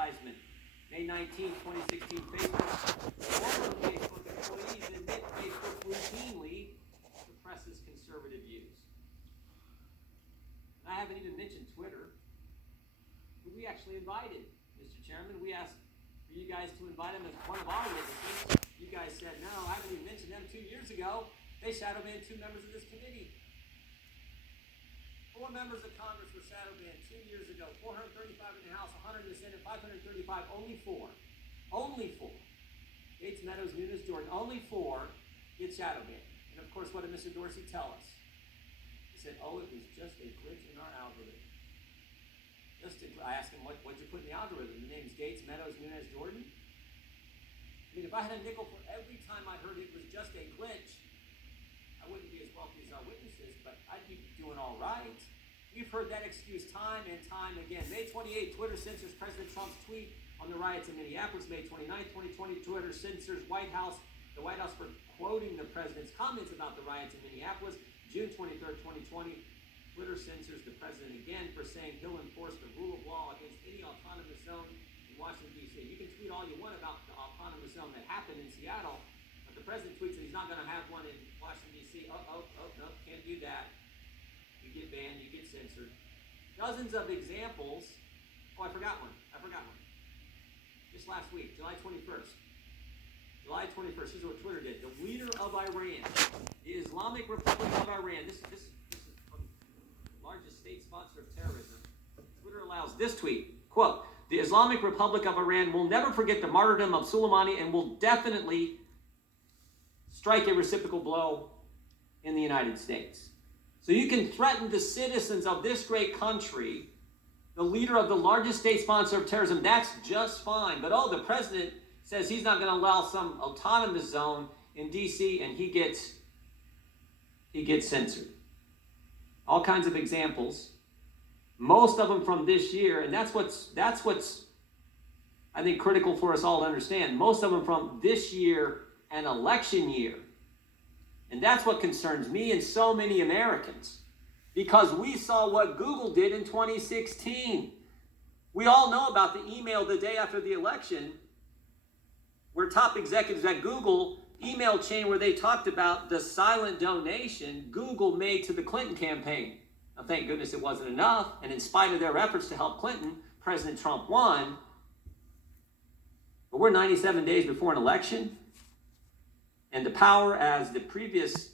advertisement. May 19, 2016, Facebook. Former Facebook employees admit Facebook routinely suppresses conservative views. And I haven't even mentioned Twitter, who we actually invited, Mr. Chairman. We asked for you guys to invite them as one of our witnesses. You guys said, no, I haven't even mentioned them 2 years ago. They shadow banned 2 members of this committee. 4 members of Congress were shadow banned 2 years ago. 435 in the House, 100 in the Senate, 535, only 4. Only 4. Gates, Meadows, Nunes, Jordan, only 4 get shadow banned. And of course, what did Mr. Dorsey tell us? He said, oh, it was just a glitch in our algorithm. I asked him, what'd you put in the algorithm? The names Gates, Meadows, Nunes, Jordan? I mean, if I had a nickel for every time I heard it was just a glitch, I wouldn't be as wealthy as our witnesses, but I'd be doing all right. We've heard that excuse time and time again. May 28, Twitter censors President Trump's tweet on the riots in Minneapolis. May 29, 2020, Twitter censors the White House for quoting the president's comments about the riots in Minneapolis. June 23, 2020, Twitter censors the president again for saying he'll enforce the rule of law against any autonomous zone in Washington, D.C. You can tweet all you want about the autonomous zone that happened in Seattle, but the president tweets that he's not going to have one in Washington, D.C. No, can't do that. You get banned, you get censored. Dozens of examples. Oh, I forgot one. Just last week, July 21st. Here's what Twitter did. The leader of Iran, the Islamic Republic of Iran, this is from the largest state sponsor of terrorism. Twitter allows this tweet, quote, the Islamic Republic of Iran will never forget the martyrdom of Soleimani and will definitely strike a reciprocal blow in the United States. So you can threaten the citizens of this great country, the leader of the largest state sponsor of terrorism, that's just fine. But the president says he's not going to allow some autonomous zone in D.C. and he gets censored. All kinds of examples, most of them from this year, and that's what's I think critical for us all to understand. Most of them from this year and election year. And that's what concerns me and so many Americans, because we saw what Google did in 2016. We all know about the email the day after the election where top executives at Google email chain where they talked about the silent donation Google made to the Clinton campaign. Now, thank goodness it wasn't enough, and in spite of their efforts to help Clinton, President Trump won. But we're 97 days before an election, and the power, as the previous